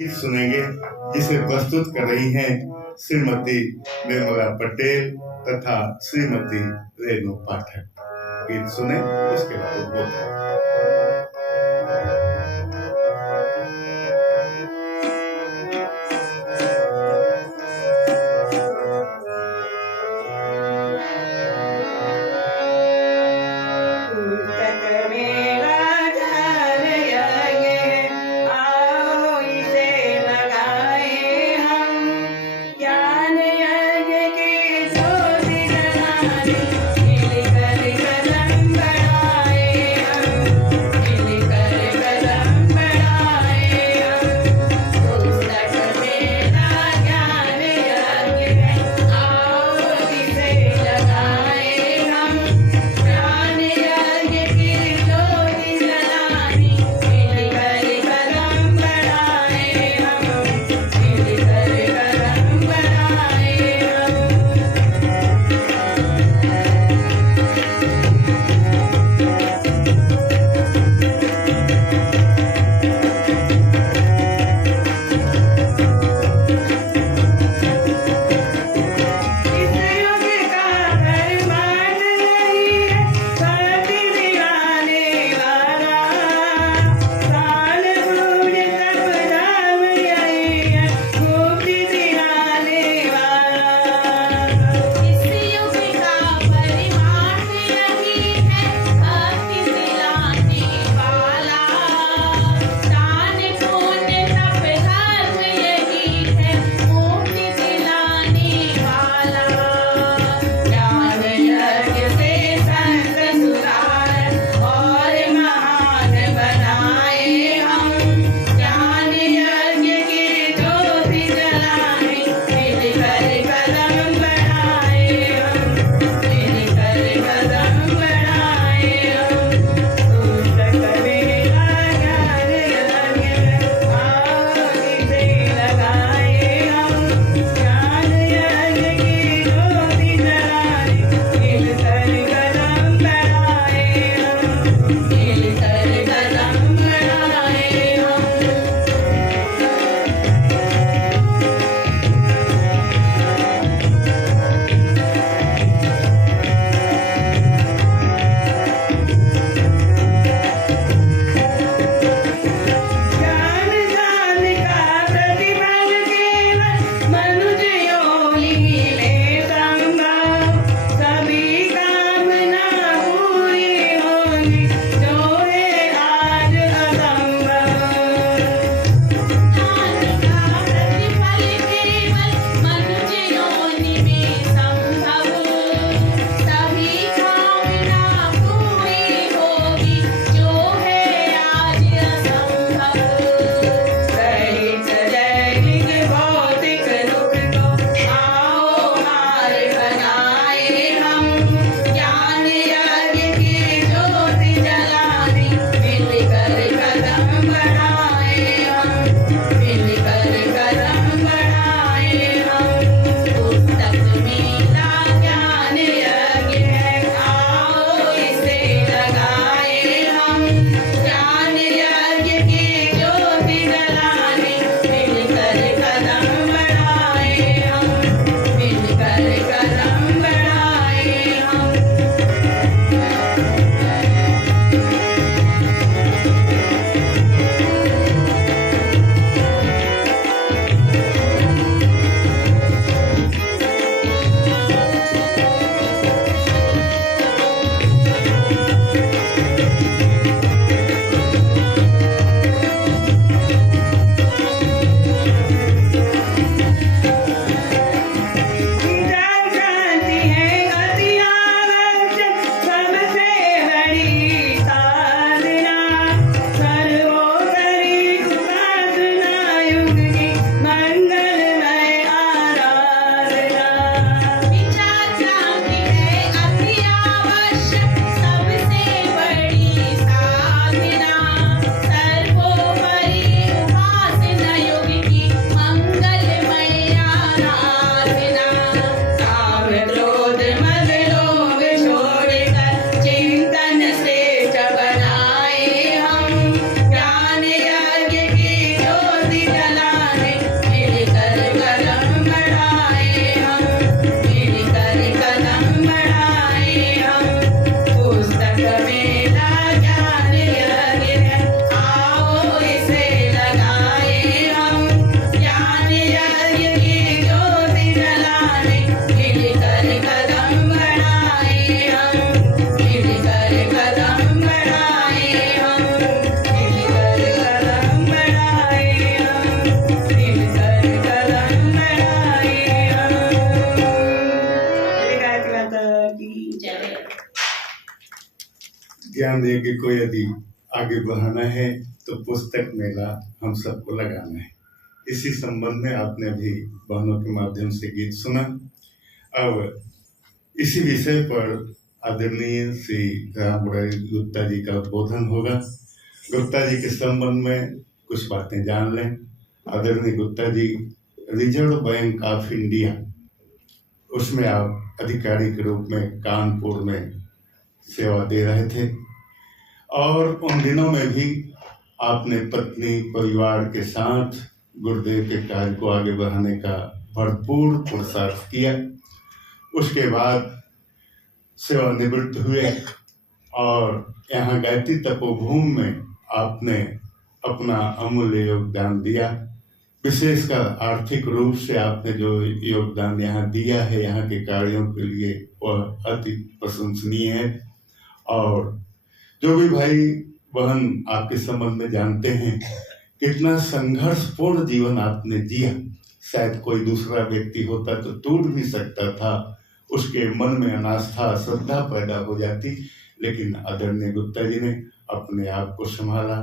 गीत सुनेंगे जिसे प्रस्तुत कर रही हैं श्रीमती निर्मला पटेल तथा श्रीमती रेणु पाठक। गीत सुने उसके बाद उद्बोधन। ध्यान दें कि कोई यदि आगे बढ़ाना है तो पुस्तक मेला हम सबको लगाना है। इसी संबंध में आपने भी बहनों के माध्यम से गीत सुना। अब इसी विषय पर आदरणीय श्री राम मुरारी गुप्ता जी का उद्बोधन होगा। गुप्ता जी के संबंध में कुछ बातें जान लें। आदरणीय Gupta ji reserve bank of India, उसमें आप अधिकारी के रूप में कानपुर में सेवा दे रहे थे और उन दिनों में भी आपने पत्नी परिवार के साथ गुरुदेव के कार्य को आगे बढ़ाने का भरपूर पुरुषार्थ किया। उसके बाद सेवानिवृत्त हुए और यहाँ गायत्री तपोभूमि में आपने अपना अमूल्य योगदान दिया। विशेषकर आर्थिक रूप से आपने जो योगदान यहाँ दिया है यहाँ के कार्यों के लिए, वह अति प्रशंसनीय है। और जो भी भाई बहन आपके संबंध में जानते हैं कितना संघर्षपूर्ण जीवन आपने जिया। शायद कोई दूसरा व्यक्ति होता तो टूट भी सकता था, उसके मन में अनास्था श्रद्धा पैदा हो जाती, लेकिन आदरणीय गुप्ता जी ने अपने आप को संभाला,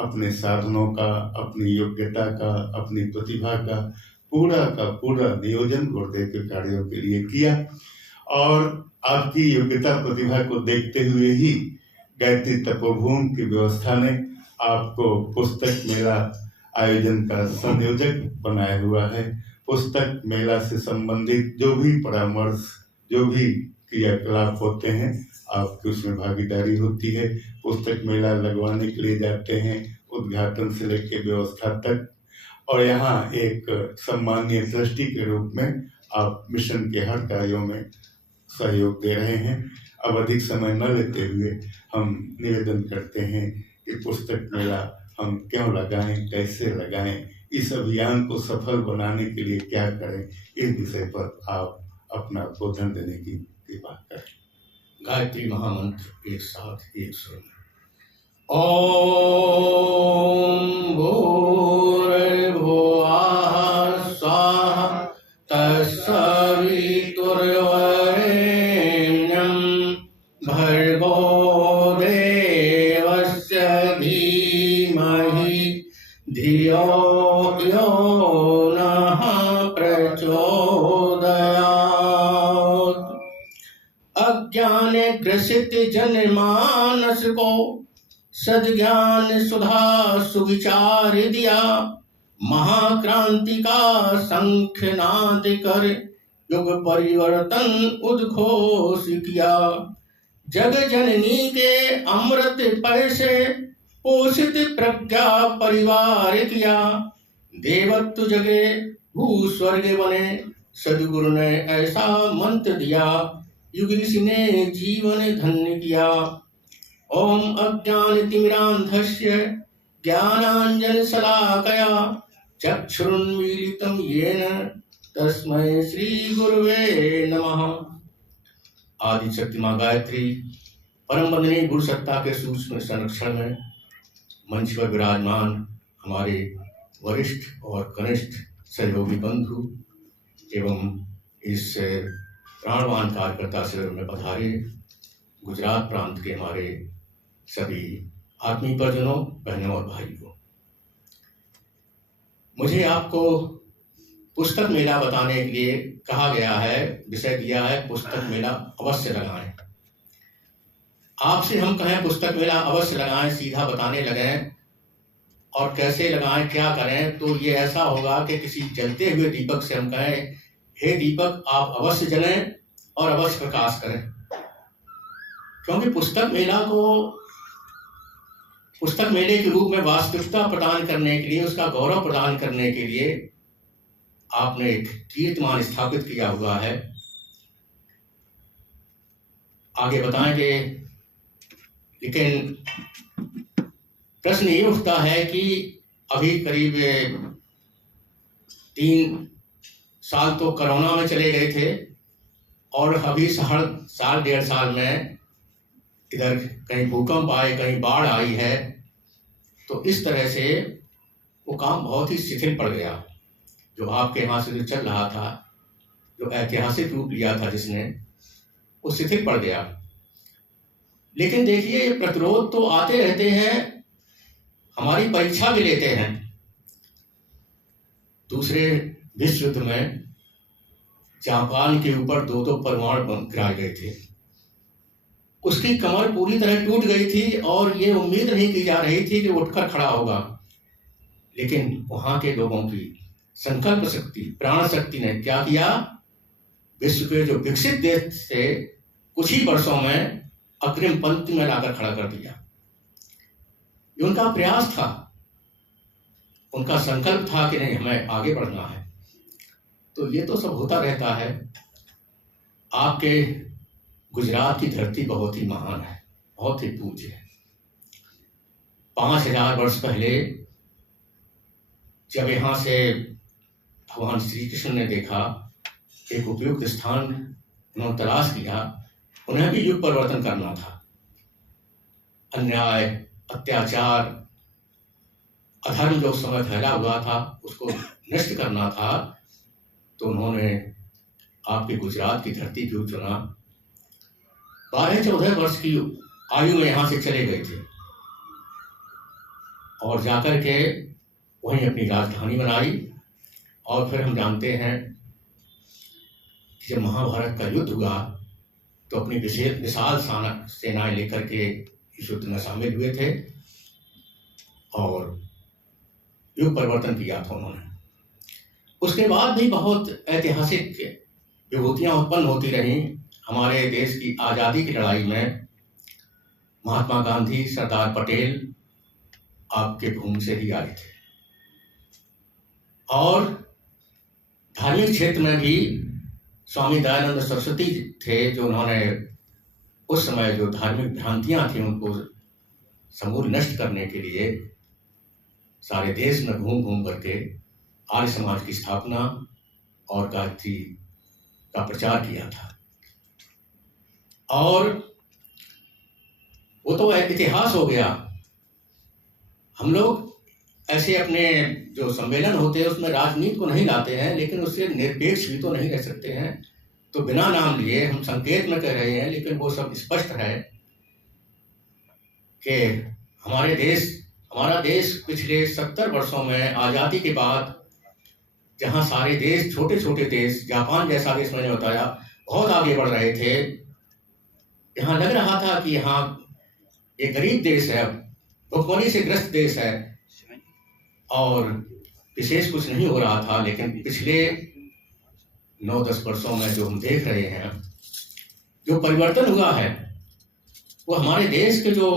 अपने साधनों का, अपनी योग्यता का, अपनी प्रतिभा का पूरा नियोजन गुरुदेव के कार्यों के लिए किया। और आपकी योग्यता प्रतिभा को देखते हुए ही गायत्री तपोभूमि की व्यवस्था ने आपको पुस्तक मेला आयोजन का संयोजक बनाया हुआ है। पुस्तक मेला से संबंधित जो भी परामर्श, जो भी क्रियाकलाप होते हैं, आपकी उसमें भागीदारी होती है। पुस्तक मेला लगवाने के लिए जाते हैं, उद्घाटन से लेकर व्यवस्था तक, और यहाँ एक सम्मानीय ट्रस्टी के रूप में आप मिशन के हर कार्यों में सहयोग दे रहे हैं। अब अधिक समय न लेते हुए हम निवेदन करते हैं कि पुस्तक मेला हम क्यों लगाएं, कैसे लगाएं, इस अभियान को सफल बनाने के लिए क्या करें, इस विषय पर आप अपना बोधन देने की कृपा करें। गायत्री महामंत्र एक साथ एक सुर। ओम भूर्भुवः स्वाहा तत्सवितुर्वरेण्यं भर्गो देवस्य धीमहि धियो यो नः प्रचोदयात्। अज्ञाने ग्रसित जनमानस को सद्ज्ञान सुधा सुविचार दिया। महाक्रांति का शंखनाद कर युग परिवर्तन उद्घोष किया। जग जननी के अमृत पैसे पोषित प्रज्ञा परिवार किया। देवत्व जगे भू स्वर्ग बने सदगुरु ने ऐसा मंत्र दिया। युग ऋषि ने जीवन धन्य किया। ओम अज्ञानतिमिरान्धस्य ज्ञानांजन शलाकया चक्षुरुन्मीलितं येन तस्मै श्री गुरुवे नमः। आदि शक्ति मां गायत्री परम वंदनीय गुरु सत्ता के सूक्ष्म संरक्षण में मंच पर विराजमान हमारे वरिष्ठ और कनिष्ठ सहयोगी बंधु एवं इस प्राणवान कार्यकर्ता शिविर में पधारे गुजरात प्रांत के हमारे सभी आत्मीय परिजनों, बहनों और भाइयों, मुझे आपको पुस्तक मेला बताने के लिए कहा गया है, विषय दिया है पुस्तक मेला अवश्य लगाएं। आपसे हम कहें पुस्तक मेला अवश्य लगाएं, सीधा बताने लगें और कैसे लगाएं, क्या करें, तो ये ऐसा होगा कि किसी जलते हुए दीपक से हम कहें हे दीपक आप अवश्य जलें और अवश्य प्रकाश करें। क्योंकि पुस्तक मेले के रूप में वास्तविकता प्रदान करने के लिए, उसका गौरव प्रदान करने के लिए आपने एक कीर्तिमान स्थापित किया हुआ है। आगे बताएंगे, लेकिन प्रश्न ये उठता है कि अभी करीब 3 साल तो कोरोना में चले गए थे और अभी साल 1.5 साल में इधर कहीं भूकंप आए, कहीं बाढ़ आई है, तो इस तरह से वो काम बहुत ही शिथिल पड़ गया। जो आपके यहाँ से जो चल रहा था, जो ऐतिहासिक रूप लिया था जिसने, वो शिथिल पड़ गया। लेकिन देखिए, ये प्रतिरोध तो आते रहते हैं, हमारी परीक्षा भी लेते हैं। दूसरे विश्व युद्ध में जापान के ऊपर 2 परमाणु बम गिराए गए थे। उसकी कमर पूरी तरह टूट गई थी और ये उम्मीद नहीं की जा रही थी कि उठकर खड़ा होगा, लेकिन वहां के लोगों की संकल्प शक्ति, प्राण शक्ति ने क्या किया, विश्व के जो विकसित देश थे कुछ ही वर्षों में अग्रिम पंक्ति में लाकर खड़ा कर दिया। ये उनका प्रयास था, उनका संकल्प था कि नहीं, हमें आगे बढ़ना है। तो ये तो सब होता रहता है। आपके गुजरात की धरती बहुत ही महान है, बहुत ही पूज्य है। 5000 वर्ष पहले जब यहाँ से भगवान श्री कृष्ण ने देखा एक उपयुक्त स्थान उन्होंने तलाश किया, उन्हें भी युग परिवर्तन करना था। अन्याय, अत्याचार, अधर्म जो उस समय फैला हुआ था उसको नष्ट करना था, तो उन्होंने आपके गुजरात की धरती को चुना। 12-14 वर्ष की आयु में यहाँ से चले गए थे और जाकर के वहीं अपनी राजधानी बनाई। और फिर हम जानते हैं कि जब महाभारत का युद्ध हुआ तो अपनी विशाल सेनाएं लेकर के इस युद्ध में शामिल हुए थे और युग परिवर्तन किया था उन्होंने। उसके बाद भी बहुत ऐतिहासिक विभूतियां उत्पन्न होती रहीं। हमारे देश की आज़ादी की लड़ाई में महात्मा गांधी, सरदार पटेल आपके भूमि से ही आए थे। और धार्मिक क्षेत्र में भी स्वामी दयानंद सरस्वती थे, जो उन्होंने उस समय जो धार्मिक भ्रांतियां थी उनको समूल नष्ट करने के लिए सारे देश में घूम घूम करके आर्य समाज की स्थापना और गायत्री का प्रचार किया था। और वो तो इतिहास हो गया। हम लोग ऐसे अपने जो सम्मेलन होते हैं उसमें राजनीति को नहीं लाते हैं, लेकिन उससे निरपेक्ष भी तो नहीं रह सकते हैं। तो बिना नाम लिए हम संकेत में कह रहे हैं, लेकिन वो सब स्पष्ट है कि हमारा देश पिछले 70 वर्षों में आज़ादी के बाद, जहां सारे देश, छोटे छोटे देश, जापान जैसा देश मैंने बताया, बहुत आगे बढ़ रहे थे, यहाँ लग रहा था कि यहाँ एक गरीब देश है, भुखमरी से ग्रस्त देश है और विशेष कुछ नहीं हो रहा था। लेकिन पिछले 9-10 वर्षों में जो हम देख रहे हैं, जो परिवर्तन हुआ है, वो हमारे देश के जो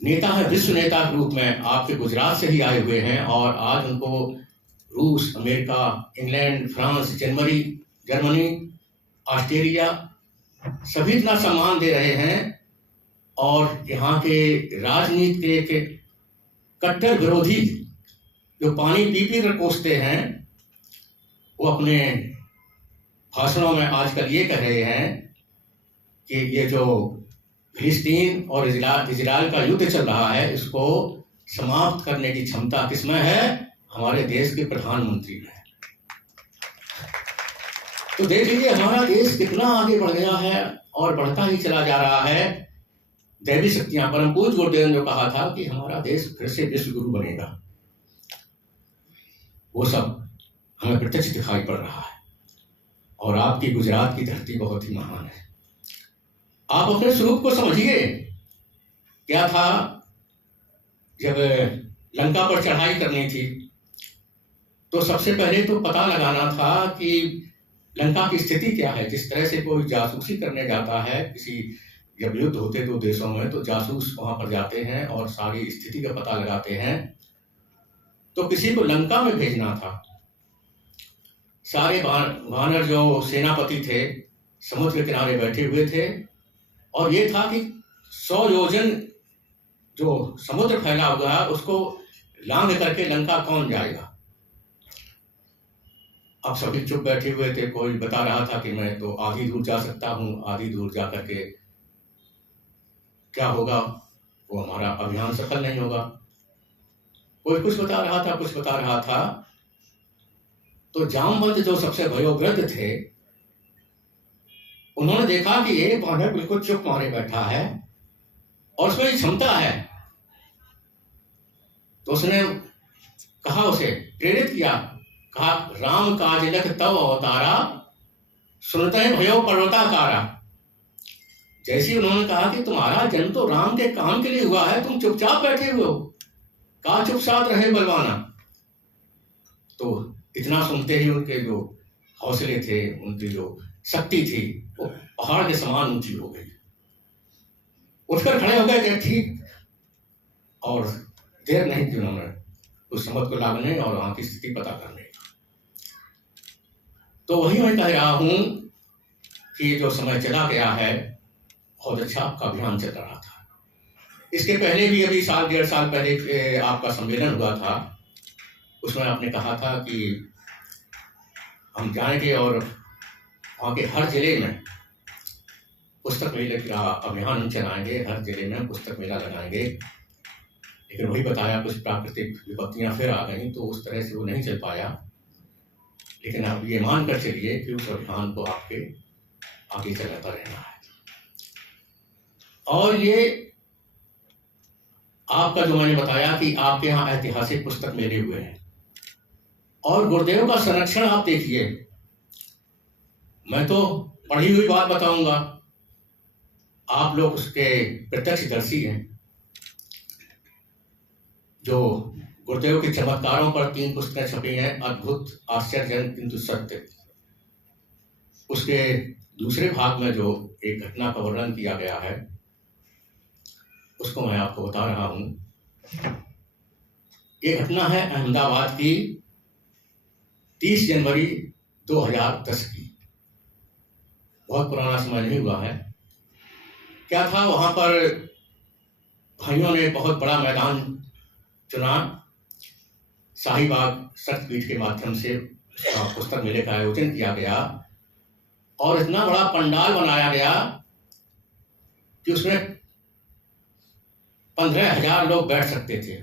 नेता है, विश्व नेता के रूप में आपके गुजरात से ही आए हुए हैं और आज उनको रूस, America, England, France, Germany, Australia सभी इतना सम्मान दे रहे हैं। और यहाँ के राजनीति के कट्टर विरोधी जो पानी पी पी कर कोसते हैं, वो अपने भाषणों में आजकल ये कह रहे हैं कि ये जो फिलिस्तीन और इजराइल का युद्ध चल रहा है, इसको समाप्त करने की क्षमता किसमें है? हमारे देश के प्रधानमंत्री में है। तो देख लीजिए हमारा देश कितना आगे बढ़ गया है और बढ़ता ही चला जा रहा है। दैवी शक्तियां, परम पूज्य गुरुदेव ने जो कहा था कि हमारा देश फिर से विश्व गुरु बनेगा, वो सब हमें प्रत्यक्ष दिखाई पड़ रहा है। और आपकी गुजरात की धरती बहुत ही महान है। आप अपने स्वरूप को समझिए। क्या था, जब लंका पर चढ़ाई करनी थी तो सबसे पहले तो पता लगाना था कि लंका की स्थिति क्या है। जिस तरह से कोई जासूसी करने जाता है, किसी जब युद्ध होते तो देशों में, तो जासूस वहां पर जाते हैं और सारी स्थिति का पता लगाते हैं। तो किसी को लंका में भेजना था। सारे वानर जो सेनापति थे समुद्र के किनारे बैठे हुए थे और ये था कि 100 योजन जो समुद्र फैला हुआ है उसको लांघ करके लंका कौन जाएगा। अब सभी चुप बैठे हुए थे। कोई बता रहा था कि मैं तो आधी दूर जा सकता हूँ, आधी दूर जा करके क्या होगा, वो हमारा अभियान सफल नहीं होगा। कोई कुछ बता रहा था, कुछ बता रहा था। तो जामवंत जो सबसे वयोवृद्ध थे, उन्होंने देखा कि एक बानर बिल्कुल चुप मारे बैठा है और उसमें क्षमता है, तो उसने कहा, उसे प्रेरित किया, कहा राम काज लख तव अवतारा सुनते भयो पर्वताकारा। जैसे ही उन्होंने कहा कि तुम्हारा जन्म तो राम के काम के लिए हुआ है, तुम चुपचाप बैठे हुए हो, कहा चुपचाप रहे बलवाना। तो इतना सुनते ही उनके जो हौसले थे, उनकी जो शक्ति थी, वो पहाड़ के समान ऊंची हो गई। उठकर खड़े हो गए कि ठीक, और देर नहीं की उन्होंने उस समझ को लागने और वहां की स्थिति पता करने का। तो वही मैं कह रहा हूं कि जो समय चला गया है, बहुत अच्छा आपका अभियान चल रहा था। इसके पहले भी अभी साल डेढ़ साल पहले आपका सम्मेलन हुआ था, उसमें आपने कहा था कि हम जाएंगे और वहाँ के हर जिले में पुस्तक मेले का अभियान हम चलाएंगे, हर जिले में पुस्तक मेला लगाएंगे। लेकिन वही बताया, कुछ प्राकृतिक विपत्तियां फिर आ गई, तो उस तरह से वो नहीं चल पाया। लेकिन आप ये मान कर चलिए कि उस अभियान को आपके आगे चलाता रहना है। और ये आपका जो मैंने बताया कि आपके यहाँ ऐतिहासिक पुस्तक मेले हुए हैं, और गुरुदेव का संरक्षण आप देखिए। मैं तो पढ़ी हुई बात बताऊंगा, आप लोग उसके प्रत्यक्षदर्शी हैं। जो गुरुदेव के चमत्कारों पर 3 पुस्तकें छपी हैं, अद्भुत, आश्चर्यजनक किंतु सत्य। उसके दूसरे भाग में जो एक घटना का वर्णन किया गया है, उसको मैं आपको बता रहा हूं। ये घटना है अहमदाबाद की 30 जनवरी 2010 की। बहुत पुराना समय नहीं हुआ है। क्या था, वहां पर भाइयों ने बहुत बड़ा मैदान चुना, शाहीबाग शक्तिपीठ के माध्यम से पुस्तक मेले का आयोजन किया गया, और इतना बड़ा पंडाल बनाया गया कि उसमें 15,000 लोग बैठ सकते थे,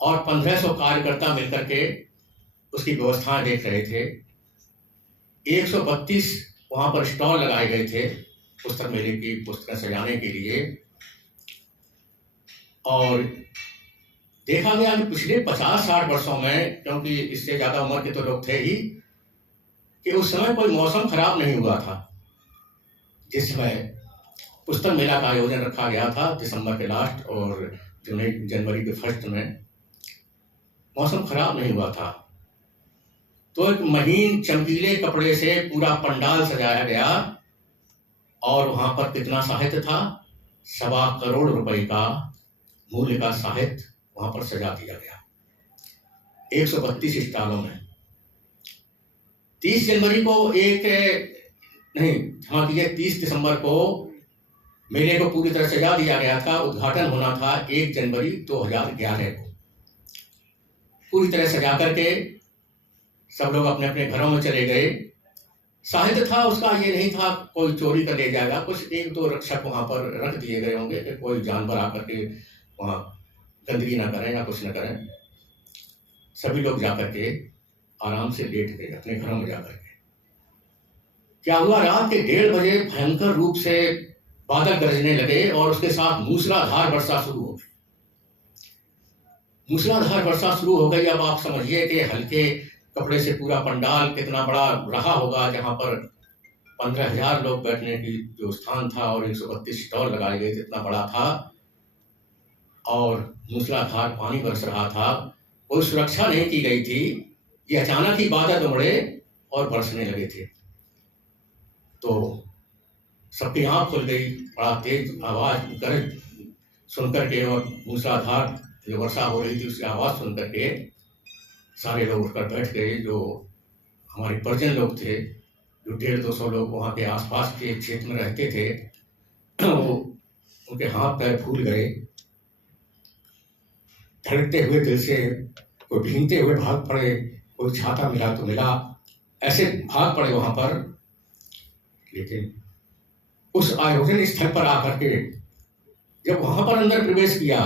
और 1500 कार्यकर्ता मिलकर के उसकी व्यवस्थाएं देख रहे थे। 132 वहां पर स्टॉल लगाए गए थे पुस्तक मेले की पुस्तकें सजाने के लिए। और देखा गया कि पिछले 50-60 वर्षों में, क्योंकि इससे ज्यादा उम्र के तो लोग थे ही, कि उस समय कोई मौसम खराब नहीं हुआ था। जिस समय पुस्तक मेला का आयोजन रखा गया था दिसंबर के लास्ट और जनवरी के फर्स्ट में, मौसम खराब नहीं हुआ था। तो एक महीन चमकीले कपड़े से पूरा पंडाल सजाया गया, और वहां पर कितना साहित्य था, 1.25 करोड़ रुपए का मूल्य का साहित्य वहां पर सजा दिया गया 132 स्टॉलों में। 30 जनवरी को क्षमा कीजिए, 30 दिसंबर को मेले को पूरी तरह सजा दिया गया था। उद्घाटन होना था 1 जनवरी 2011 को। पूरी तरह सजा करके सब लोग अपने अपने घरों में चले गए। साहित्य था उसका, ये नहीं था कोई चोरी कर ले जाएगा। कुछ 1-2 रक्षक वहां पर रख दिए गए होंगे कि कोई जानवर आकर के वहां गंदगी ना करें या कुछ ना करें। सभी लोग जाकर के आराम से लेट गए अपने घरों में जाकर के। क्या हुआ, रात के 1:30 बजे भयंकर रूप से बादल गरजने लगे, और उसके साथ मूसलाधार वर्षा शुरू हो गई। मूसलाधार वर्षा शुरू हो गई। अब आप समझिए कि हल्के कपड़े से पूरा पंडाल कितना बड़ा रहा होगा, जहां पर 15,000 लोग बैठने की जो स्थान था, और 132 स्टॉल लगाए गए थे, इतना बड़ा था, और मूसलाधार पानी बरस रहा था। कोई सुरक्षा नहीं की गई थी। ये अचानक ही बादल उमड़े और बरसने लगे थे। तो सबकी आंख खुल गई। बड़ा तेज आवाज गरज सुनकर के, और मूसलाधार जो वर्षा हो रही थी उसकी आवाज सुनकर के सारे लोग उठकर बैठ गए। जो हमारे परिजन लोग थे, जो 150-200 लोग वहाँ के आसपास के क्षेत्र में रहते थे, वो उनके हाथ पैर फूल गए। धड़कते हुए दिल से कोई भीगते हुए भाग पड़े, कोई छाता मिला तो मिला, ऐसे भाग पड़े वहां पर। लेकिन उस आयोजन स्थल पर आकर के जब वहां पर अंदर प्रवेश किया,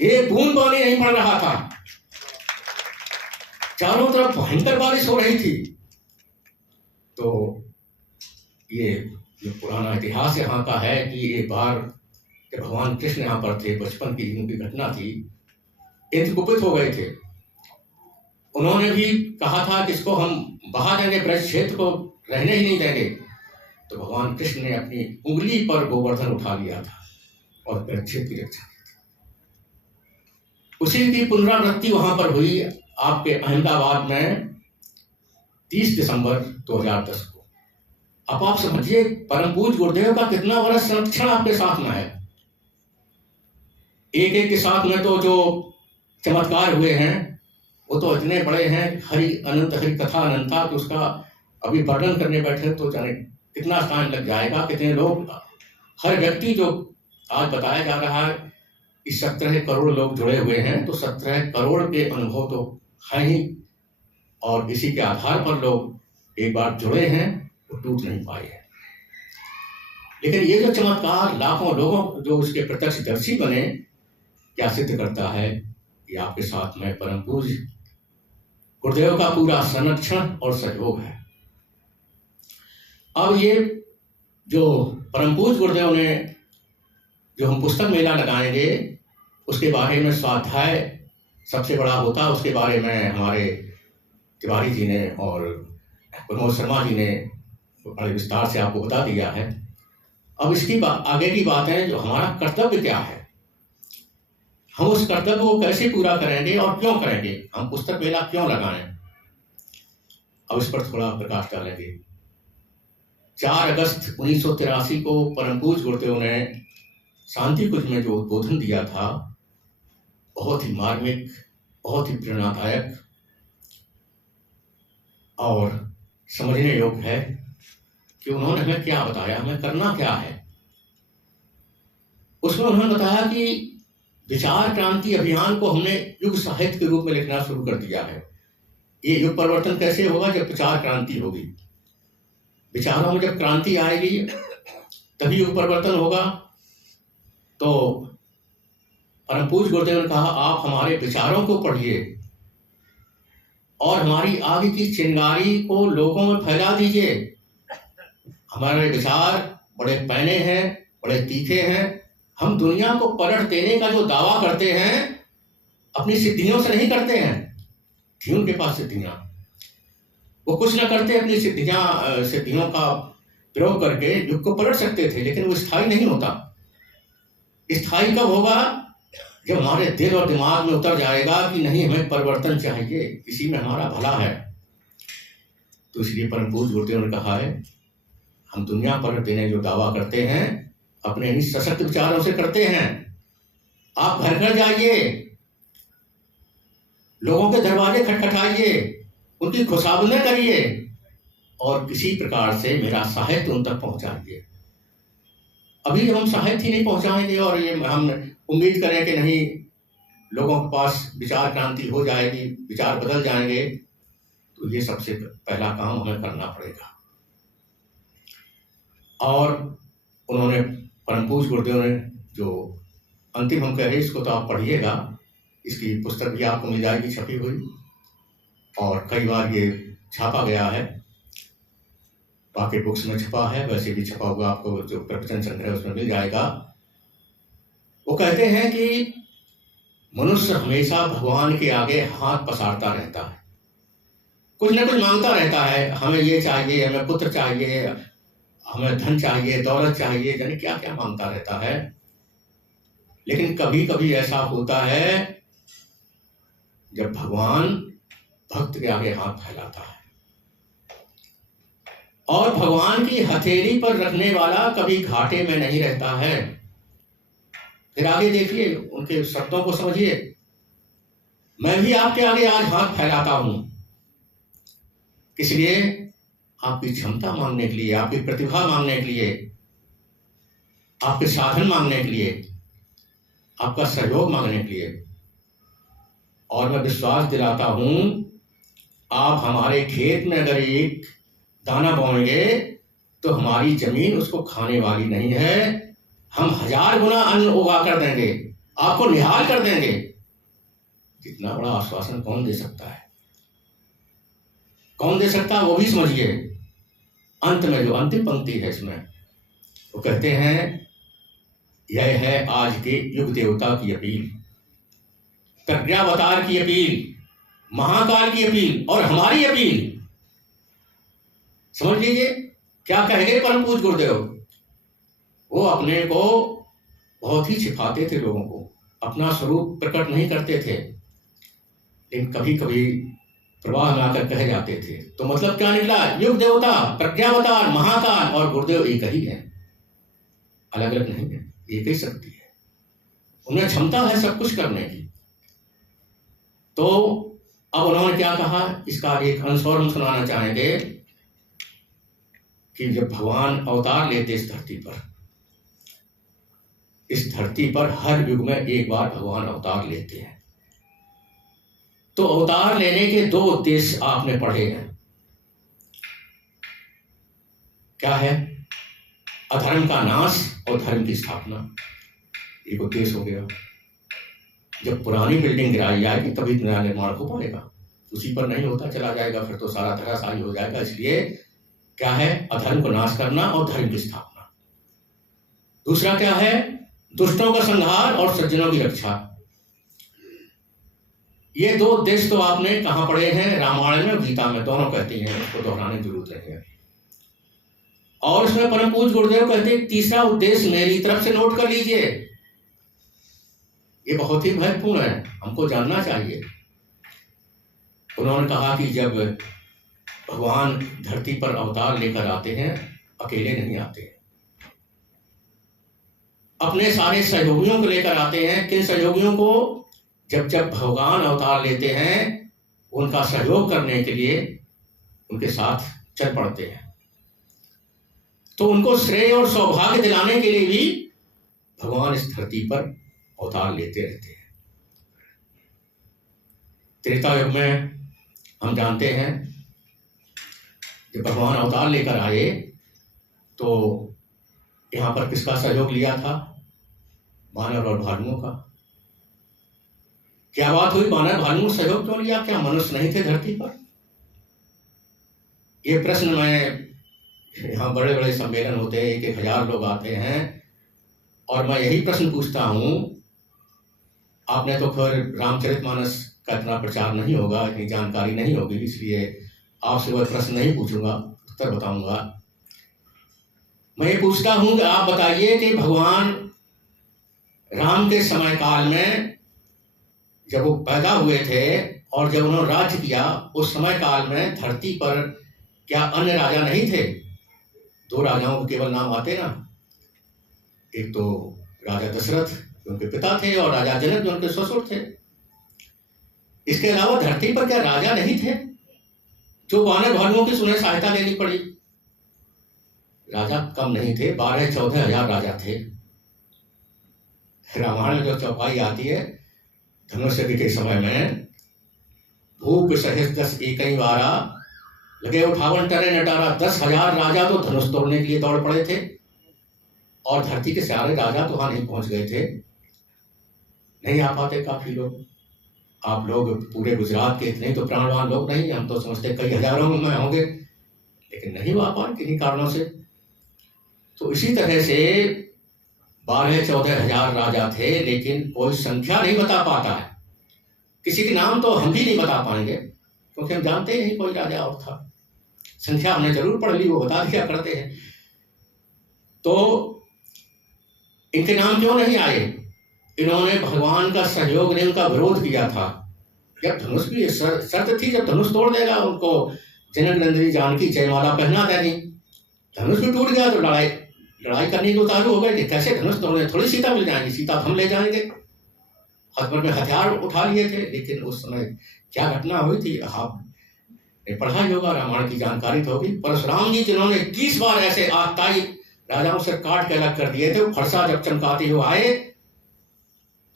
एक बूंद पानी नहीं पड़ रहा था। चारों तरफ भयंकर बारिश हो रही थी। तो ये जो पुराना इतिहास यहाँ का है कि एक बार जब भगवान कृष्ण यहाँ पर थे, बचपन की उनकी घटना थी, इंद्र कुपित हो गए थे। उन्होंने भी कहा था कि इसको हम बहा देंगे, ब्रज क्षेत्र को रहने ही नहीं देंगे। तो भगवान कृष्ण ने अपनी उंगली पर गोवर्धन उठा लिया था और ब्रज क्षेत्र की रक्षा की थी। उसी की पुनरावृत्ति वहां पर हुई आपके अहमदाबाद में 30 दिसंबर 2010 को। अब आप समझिए परम पूज्य गुरुदेव का कितना बड़ा संरक्षण आपके साथ में है। एक एक के साथ में तो जो चमत्कार हुए हैं वो तो इतने बड़े हैं, हरि अनंत, हरि कथा अनंता, कि उसका अभी वर्णन करने बैठे तो जाने कितना टाइम लग जाएगा। कितने लोग, हर व्यक्ति जो आज बताया जा रहा है कि 17 करोड़ लोग जुड़े हुए हैं, तो 17 करोड़ के अनुभव तो है ही, और इसी के आधार पर लोग एक बार जुड़े हैं, वो टूट नहीं पाए हैं। लेकिन ये जो चमत्कार लाखों लोगों जो उसके प्रत्यक्षदर्शी बने, क्या सिद्ध करता है कि आपके साथ में परम पूज्य गुरुदेव का पूरा संरक्षण और सहयोग है। अब ये जो परम पूज्य गुरुदेव ने जो हम पुस्तक मेला लगाएंगे, उसके बारे में स्वाध्याय सबसे बड़ा होता है, उसके बारे में हमारे तिवारी जी ने और प्रमोद शर्मा जी ने बड़े विस्तार से आपको बता दिया है। अब इसकी आगे की बातें, जो हमारा कर्तव्य क्या है, हम उस कर्तव्य को कैसे पूरा करेंगे और क्यों करेंगे, हम पुस्तक मेला क्यों लगाएं, अब इस पर थोड़ा प्रकाश डालेंगे। 4 अगस्त 1983 को परम पूज्य गुरुदेव ने शांति कुंज में जो उद्बोधन दिया था, बहुत ही मार्मिक, बहुत ही प्रेरणादायक और समझने योग्य है कि उन्होंने हमें क्या बताया, हमें करना क्या है। उसमें उन्होंने बताया कि विचार क्रांति अभियान को हमने युग साहित्य के रूप में लिखना शुरू कर दिया है। ये युग परिवर्तन कैसे होगा, जब विचार क्रांति होगी। विचारों में जब क्रांति आएगी तभी युग परिवर्तन होगा। तो परम पूज्य गुरुदेव ने कहा, आप हमारे विचारों को पढ़िए और हमारी आगे की चिंगारी को लोगों में फैला दीजिए। हमारे विचार बड़े पैने हैं, बड़े तीखे हैं। हम दुनिया को पलट देने का जो दावा करते हैं, अपनी सिद्धियों से नहीं करते हैं। थी उनके पास सिद्धियां, वो कुछ न करते, अपनी सिद्धियों का प्रयोग करके युग को पलट सकते थे, लेकिन वो स्थायी नहीं होता। स्थायी कब होगा, जब हमारे दिल और दिमाग में उतर जाएगा कि नहीं, हमें परिवर्तन चाहिए, इसी में हमारा भला है। तो इसलिए परम पूज्य गुरुदेव ने कहा है, हम दुनिया पलट देने जो दावा करते हैं, अपने इन सशक्त विचारों से करते हैं। आप घर घर जाइए, लोगों के दरवाजे खटखटाइए, उनकी खुशाबंदें करिए और किसी प्रकार से मेरा साहित्य उन तक पहुंचाइए। अभी जब हम साहित्य ही नहीं पहुंचाएंगे और ये हम उम्मीद करें कि नहीं लोगों के पास विचार क्रांति हो जाएगी, विचार बदल जाएंगे, तो ये सबसे पहला काम हमें करना पड़ेगा। और उन्होंने परम पूज्य गुरुदेव ने जो अंतिम हम कह रहे हैं, इसको तो आप पढ़िएगा, इसकी पुस्तक भी आपको मिल जाएगी छपी हुई, और कई बार ये छापा गया है, पॉकेट बुक्स में छपा है, वैसे भी छपा हुआ आपको जो प्रवचन संग्रह उसमें मिल जाएगा। वो कहते हैं कि मनुष्य हमेशा भगवान के आगे हाथ पसारता रहता है, कुछ न कुछ मांगता रहता है, हमें ये चाहिए, हमें पुत्र चाहिए, हमें धन चाहिए, दौलत चाहिए, यानी क्या क्या मांगता रहता है। लेकिन कभी कभी ऐसा होता है जब भगवान भक्त के आगे हाथ फैलाता है, और भगवान की हथेली पर रखने वाला कभी घाटे में नहीं रहता है। फिर आगे देखिए, उनके शब्दों को समझिए, मैं भी आपके आगे आज हाथ फैलाता हूं, इसलिए आपकी क्षमता मांगने के लिए, आपकी प्रतिभा मांगने के लिए, आपके साधन मांगने के लिए, आपका सहयोग मांगने के लिए। और मैं विश्वास दिलाता हूं, आप हमारे खेत में अगर एक दाना बोएंगे तो हमारी जमीन उसको खाने वाली नहीं है, हम 1000 गुना अन्न उगा कर देंगे, आपको निहाल कर देंगे। कितना बड़ा आश्वासन कौन दे सकता है, कौन दे सकता है, वो भी समझिए। अंत में जो अंतिम पंक्ति है इसमें, वो कहते हैं, यह है आज के युग देवता की अपील, प्रज्ञावतार की अपील, महाकाल की अपील और हमारी अपील। समझ लीजिए क्या कह गए परम पूज्य गुरुदेव। वो अपने को बहुत ही छिपाते थे, लोगों को अपना स्वरूप प्रकट नहीं करते थे, लेकिन कभी कभी प्रवाह में आकर कह जाते थे। तो मतलब क्या निकला? युग देवता, प्रज्ञावतार, महाकाल और गुरुदेव एक ही है, अलग अलग नहीं है, एक ही शक्ति है। उन्हें क्षमता है सब कुछ करने की। तो अब उन्होंने क्या कहा, इसका एक अंश और हम सुनाना चाहेंगे कि जब भगवान अवतार लेते इस धरती पर हर युग में एक बार भगवान अवतार लेते हैं। तो अवतार लेने के दो उद्देश्य आपने पढ़े हैं। क्या है? अधर्म का नाश और धर्म की स्थापना, एक उद्देश्य हो गया। जब पुरानी बिल्डिंग गिराई जाएगी तभी नया निर्माण हो पाएगा, उसी पर नहीं होता चला जाएगा फिर तो सारा धराशायी हो जाएगा। इसलिए क्या है? अधर्म को नाश करना और धर्म की स्थापना। दूसरा क्या है? दुष्टों का संहार और सज्जनों की रक्षा। ये दो उद्देश्य तो आपने कहाँ पढ़े हैं? रामायण में, गीता में, दोनों कहती हैं, उसको दोहराने की जरूरत नहीं है। और इसमें परम पूज्य गुरुदेव कहते हैं तीसरा उद्देश्य मेरी तरफ से नोट कर लीजिए, ये बहुत ही महत्वपूर्ण है, हमको जानना चाहिए। उन्होंने कहा कि जब भगवान धरती पर अवतार लेकर आते हैं, अकेले नहीं आते हैं, अपने सारे सहयोगियों को लेकर आते हैं। किन सहयोगियों को? जब भगवान अवतार लेते हैं उनका सहयोग करने के लिए उनके साथ चल पड़ते हैं। तो उनको श्रेय और सौभाग्य दिलाने के लिए भी भगवान इस धरती पर अवतार लेते रहते हैं। त्रेता युग में हम जानते हैं जब भगवान अवतार लेकर आए तो यहाँ पर किसका सहयोग लिया था? वानर और भालुओं का। क्या बात हुई? वानर भालुओं का सहयोग क्यों लिया? क्या मनुष्य नहीं थे धरती पर? ये प्रश्न मैं, यहाँ बड़े बड़े सम्मेलन होते हैं, 1,000 लोग आते हैं और मैं यही प्रश्न पूछता हूँ। आपने तो खैर रामचरितमानस का इतना प्रचार नहीं होगा, इतनी जानकारी नहीं होगी, इसलिए आपसे वह प्रश्न नहीं पूछूंगा, उत्तर बताऊंगा। मैं ये पूछता हूँ कि आप बताइए कि भगवान राम के समय काल में जब वो पैदा हुए थे और जब उन्होंने राज्य किया, उस समय काल में धरती पर क्या अन्य राजा नहीं थे? 2 राजाओं के केवल नाम आते ना, एक तो राजा दशरथ जो उनके पिता थे और राजा जनक जो उनके ससुर थे। इसके अलावा धरती पर क्या राजा नहीं थे जो वानर भालुओं की सुने सहायता लेनी पड़ी? राजा कम नहीं थे, 12-14 हजार राजा थे। रामायण में जो चौपाई आती है, धनुष के समय में भूप सहित 10 एकई वारा लगे उठावन टरे नटारा, 10,000 राजा तो धनुष तोड़ने के लिए दौड़ पड़े थे और धरती के सारे राजा तो वहां नहीं पहुंच गए थे, नहीं आ पाते काफी लोग। आप लोग पूरे गुजरात के इतने तो प्राणवान लोग नहीं, हम तो समझते कई हजारों में होंगे, लेकिन नहीं आ पाए किन्हीं कारणों से। तो इसी तरह से 12-14 हजार राजा थे, लेकिन कोई संख्या नहीं बता पाता है। किसी के नाम तो हम भी नहीं बता पाएंगे क्योंकि हम जानते ही नहीं कोई राजा और था। संख्या हमने जरूर पढ़ ली, वो बता दिया करते हैं। तो इनके नाम क्यों नहीं आए? इन्होंने भगवान का सहयोग ने उनका विरोध किया था। जब धनुष की शर्त थी, जब धनुष तोड़ देगा उनको जनक नंदिनी जानकी जयमाला पहना देनी, धनुष भी टूट गया तो लड़ाई करनी तो चालू हो गई। कैसे धनुष तोड़ने? थोड़ी सीता मिल जाएंगी, सीता हम ले जाएंगे। हथभर में हथियार उठा लिए थे, लेकिन उस समय क्या घटना हुई थी आपने पढ़ा ही होगा, रामायण की जानकारी तो होगी। परशुराम जी जिन्होंने 21 बार ऐसे आगताई राजाओं से काट के अलग कर दिए थे, वो फरसा जब चमकाते हुए आए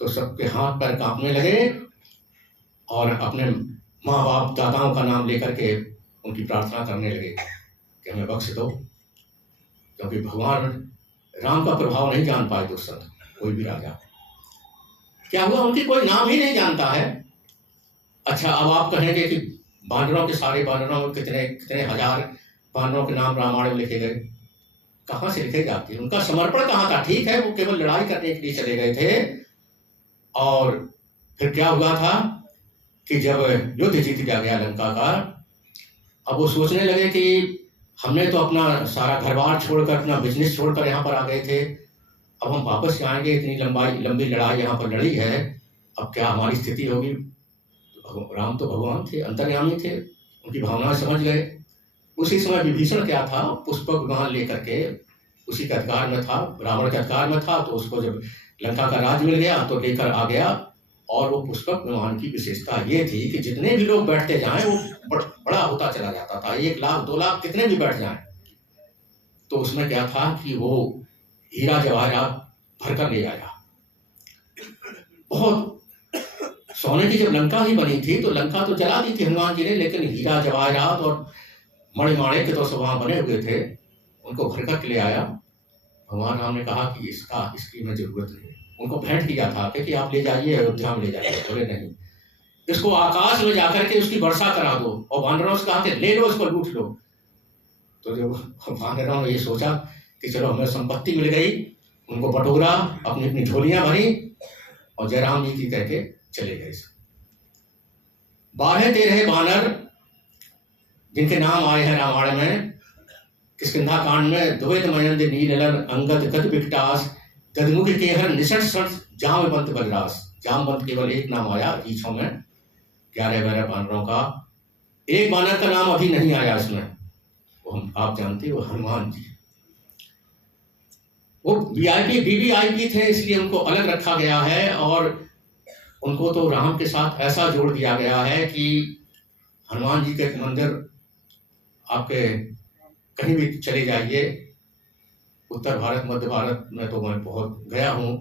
तो सबके हाथ पैर कांपने लगे और अपने माँ बाप दादाओं का नाम लेकर के उनकी प्रार्थना करने लगे कि हमें बख्श दो, क्योंकि भगवान राम का प्रभाव नहीं जान पाए उस समय कोई भी राजा। क्या हुआ? उनकी कोई नाम ही नहीं जानता है। अच्छा, अब आप कहेंगे कि बानरों के सारे बानरों में कितने हजार वानरों के नाम रामायण में लिखे गए, कहाँ से लिखे जाते? उनका समर्पण कहाँ था? ठीक है, वो केवल लड़ाई करने के लिए चले गए थे, और फिर क्या हुआ था कि जब युद्ध जीत लिया गया लंका का, अब वो सोचने लगे कि हमने तो अपना सारा घर बार छोड़कर, अपना बिजनेस छोड़कर यहाँ पर आ गए थे, अब हम वापस आएंगे, इतनी लंबी लड़ाई यहाँ पर लड़ी है, अब क्या हमारी स्थिति होगी? राम तो भगवान थे, अंतर्यामी थे, उनकी भावनाएं समझ गए। उसी समय विभीषण क्या था, पुष्पक विमान लेकर के उसी के अधिकार में था, रावण के अधिकार में था, तो उसको जब लंका का राज मिल गया तो लेकर आ गया। और वो पुष्पक विमान की विशेषता ये थी कि जितने भी लोग बैठते जाएं वो बड़ा होता चला जाता था, 1 लाख 2 लाख कितने भी बैठ जाएं। तो उसमें क्या था कि वो हीरा जवाहरात भरकर ले आया। बहुत सोने की जब लंका ही बनी थी तो लंका तो जला दी थी हनुमान जी ने, लेकिन हीरा जवाहरात और मणिमाणिक के तो सब वहां बने हुए थे, उनको भर कर ले आया। भगवान राम ने कहा कि इसकी में जरूरत नहीं, उनको भेंट किया था कि आप ले जाइए, अयोध्या में ले जाइए। बोले नहीं, इसको आकाश में जाकर के उसकी वर्षा करा दो, और वानरों से कहा कि ले लो, इसको लूट लो। तो जब वानरों ने ये सोचा कि चलो हमें संपत्ति मिल गई, उनको बटोरा, अपनी अपनी झोलियां भरी और जयराम जी की कह के चले गए। 12-13 बानर जिनके नाम आए हैं रामायण में, किष्किंधा कांड में, द्वैत मयंद नीलर अंगद गद विकटास गदमुख केहर निषट जामवंत बलरास। जामवंत केवल एक नाम आया रीछों में, 11-12 बानरों का। एक बानर का नाम अभी नहीं आया इसमें, वो आप जानते हो, हनुमान जी। वो वीवीआईपी थे, इसलिए उनको अलग रखा गया है, और उनको तो राम के साथ ऐसा जोड़ दिया गया है कि हनुमान जी के मंदिर आपके कहीं भी चले जाइए, उत्तर भारत मध्य भारत में तो मैं बहुत गया हूँ,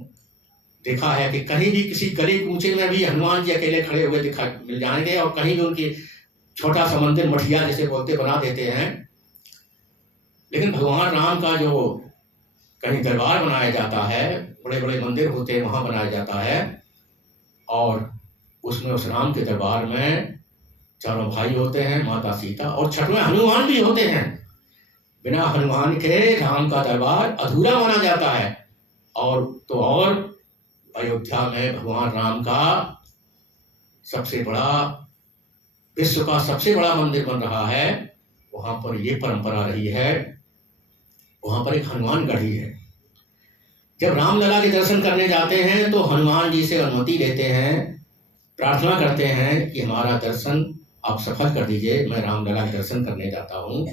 देखा है कि कहीं भी किसी गली कूचे में भी हनुमान जी अकेले खड़े हुए मिल जाएंगे, और कहीं भी उनकी छोटा सा मंदिर मठिया जैसे बोलते बना देते हैं। लेकिन भगवान राम का जो कहीं दरबार बनाया जाता है, बड़े बड़े मंदिर होते हैं, वहां बनाया जाता है, और उसमें उस राम के दरबार में चारों भाई होते हैं, माता सीता, और छठवें हनुमान भी होते हैं। बिना हनुमान के राम का दरबार अधूरा माना जाता है। और अयोध्या में भगवान राम का सबसे बड़ा, विश्व का सबसे बड़ा मंदिर बन रहा है। वहां पर ये परंपरा रही है, वहां पर एक हनुमान गढ़ी है। जब रामलला के दर्शन करने जाते हैं तो हनुमान जी से अनुमति लेते हैं, प्रार्थना करते हैं कि हमारा दर्शन आप सफल कर दीजिए, मैं रामलला के दर्शन करने जाता हूँ।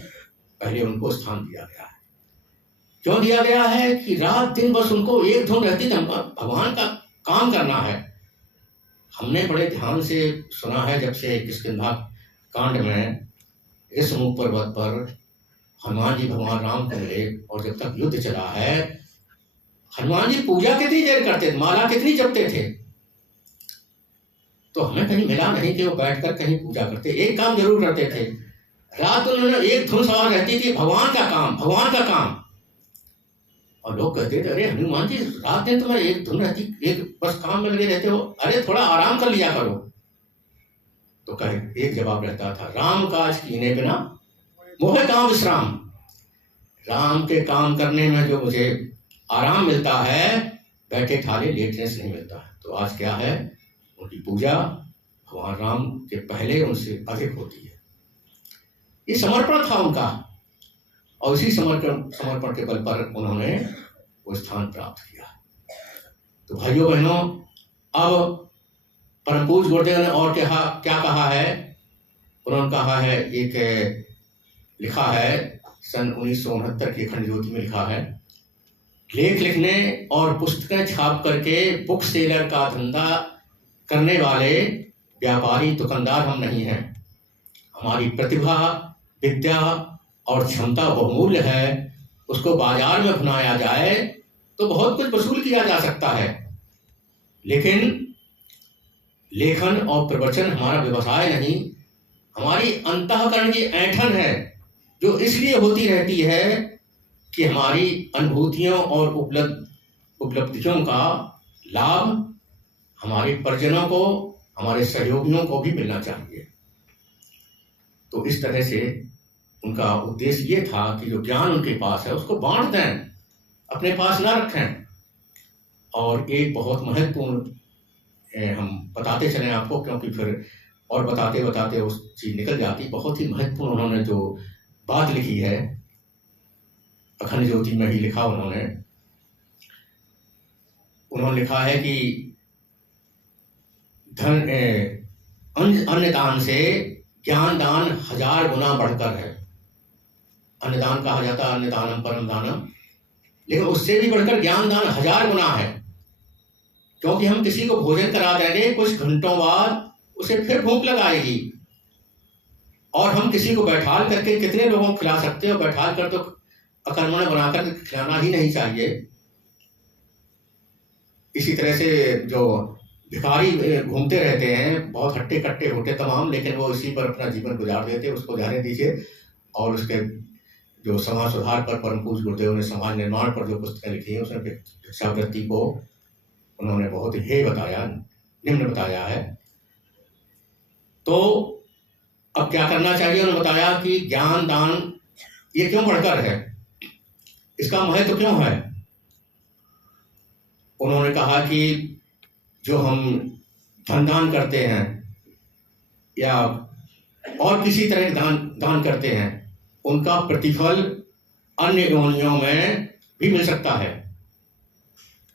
पहले उनको स्थान दिया गया है। क्यों दिया गया है? कि रात दिन बस उनको एक धुन रहती थी, भगवान का काम करना है। हमने बड़े ध्यान से सुना है, जब से किष्किंधा कांड में इस मुख पर्वत पर हनुमान जी भगवान राम को मिले और जब तक युद्ध चला है, हनुमान जी पूजा कितनी देर करते थे, माला कितनी जपते थे। तो हमें कहीं मिला नहीं कि वो बैठकर कहीं पूजा करते। एक काम जरूर करते थे, रात उन्होंने एक धुन सवार रहती थी, भगवान का काम, भगवान का काम। और लोग कहते थे, अरे हनुमान जी रात दिन तुम्हें एक धुन रहती, एक बस काम में लगे रहते हो, अरे थोड़ा आराम कर लिया करो। तो कहे एक जवाब रहता था, राम काज कीने बिना मोहे काम विश्राम। राम के काम करने में जो मुझे आराम मिलता है, बैठे ठाले लेटने से नहीं मिलता है। तो आज क्या है, उनकी पूजा भगवान राम के पहले उनसे अधिक होती है। ये समर्पण था उनका, और इसी समर्पण के बल पर उन्होंने वो स्थान प्राप्त किया। तो भाइयों बहनों, अब परम पूज्य गुरुदेव ने और क्या कहा है, उन्होंने कहा है, एक लिखा है सन 1969 की अखंड ज्योति में लिखा है, लेख लिखने और पुस्तकें छाप करके बुक सेलर का धंधा करने वाले व्यापारी दुकानदार हम नहीं हैं। हमारी प्रतिभा, विद्या और क्षमता बहुमूल्य है, उसको बाजार में भुनाया जाए तो बहुत कुछ वसूल किया जा सकता है। लेकिन लेखन और प्रवचन हमारा व्यवसाय नहीं, हमारी अंतःकरण की ऐंठन है, जो इसलिए होती रहती है कि हमारी अनुभूतियों और उपलब्धियों का लाभ हमारे परिजनों को, हमारे सहयोगियों को भी मिलना चाहिए। तो इस तरह से उनका उद्देश्य ये था कि जो ज्ञान उनके पास है उसको बांट दें, अपने पास ना रखें। और एक बहुत महत्वपूर्ण हम बताते चलें आपको, क्योंकि फिर और बताते बताते उस चीज़ निकल जाती। बहुत ही महत्वपूर्ण उन्होंने जो बात लिखी है, अखंड ज्योति में ही लिखा उन्होंने लिखा है कि धन अन्य दान से ज्ञान दान 1000 गुना बढ़कर है। अन्नदान कहा जाता है, अन्य दानम परम दानम, लेकिन उससे भी बढ़कर ज्ञान दान 1000 गुना है। क्योंकि हम किसी को भोजन करा देंगे, कुछ घंटों बाद उसे फिर भूख लगाएगी, और हम किसी को बैठाल करके कितने लोगों को खिला सकते हो? बैठाल कर तो अकर्मण्य बनाकर खिलाना ही नहीं चाहिए। इसी तरह से जो भिखारी घूमते रहते हैं, बहुत हट्टे कट्टे होते तमाम, लेकिन वो इसी पर अपना जीवन गुजार देते, उसको जाने दीजिए। और उसके जो समाज सुधार पर परम पूज्य गुरुदेव ने समाज निर्माण पर जो पुस्तकें लिखी हैं, उसमें भिक्षावृत्ति को उन्होंने बहुत ही बताया, निम्न बताया है। तो अब क्या करना चाहिए? उन्होंने बताया कि ज्ञान दान ये क्यों बढ़कर है, इसका महत्व क्यों है। उन्होंने कहा कि जो हम धन दान करते हैं या और किसी तरह के दान करते हैं, उनका प्रतिफल अन्य योनियों में भी मिल सकता है।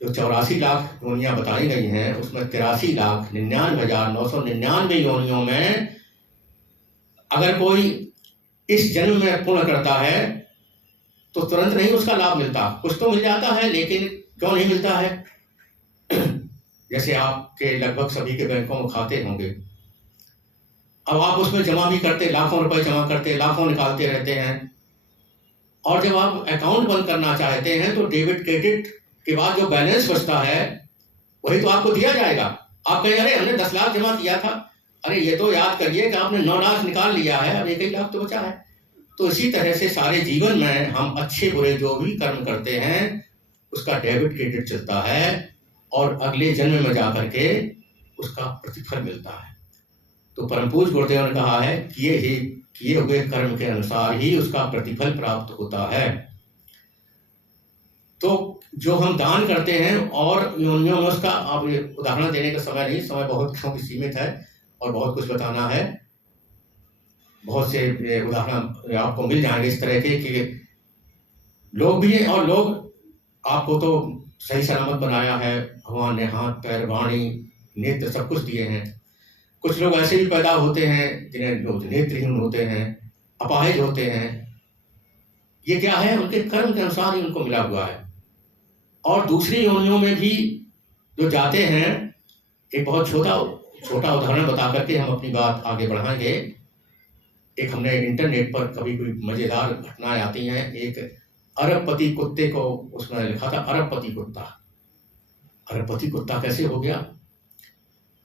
जो 84 लाख योनियां बताई गई हैं, उसमें 83,99,999 योनियों में अगर कोई इस जन्म में पुण्य करता है तो तुरंत नहीं उसका लाभ मिलता, कुछ तो मिल जाता है, लेकिन क्यों नहीं मिलता है? जैसे आपके लगभग सभी के बैंकों में खाते होंगे, अब आप उसमें जमा भी करते, लाखों रुपए जमा करते, लाखों निकालते रहते हैं, और जब आप अकाउंट बंद करना चाहते हैं तो डेबिट क्रेडिट के बाद जो बैलेंस बचता है वही तो आपको दिया जाएगा। आप कहें अरे हमने 10 लाख जमा किया था, अरे ये तो याद करिए कि आपने 9 लाख निकाल लिया है, अब 1 लाख तो बचा है। तो इसी तरह से सारे जीवन में हम अच्छे बुरे जो भी कर्म करते हैं उसका डेबिट क्रेडिट चलता है, और अगले जन्म में जाकर के उसका प्रतिफल मिलता है। तो परम पूज्य गुरुदेव ने कहा है कि ये किए हुए कर्म के अनुसार ही उसका प्रतिफल प्राप्त होता है। तो जो हम दान करते हैं और योनियों में उसका, आप उदाहरण देने का समय नहीं, समय बहुत क्योंकि सीमित है और बहुत कुछ बताना है। बहुत से उदाहरण आपको मिल जाएंगे इस तरह के कि लोग भी हैं, और लोग आपको तो सही सलामत बनाया है, भगवान ने हाथ पैर वाणी नेत्र सब कुछ दिए हैं। कुछ लोग ऐसे भी पैदा होते हैं जिन्हें नेत्रहीन होते हैं, अपाहिज होते हैं। ये क्या है? उनके कर्म के अनुसार ही उनको मिला हुआ है। और दूसरी योनियों में भी जो जाते हैं, एक बहुत छोटा उदाहरण बता करके हम अपनी बात आगे बढ़ाएंगे। एक हमने इंटरनेट पर कभी कोई मजेदार घटनाएं आती हैं। एक अरबपति कुत्ते को उसमें लिखा था अरबपति कुत्ता। अरबपति कुत्ता कैसे हो गया?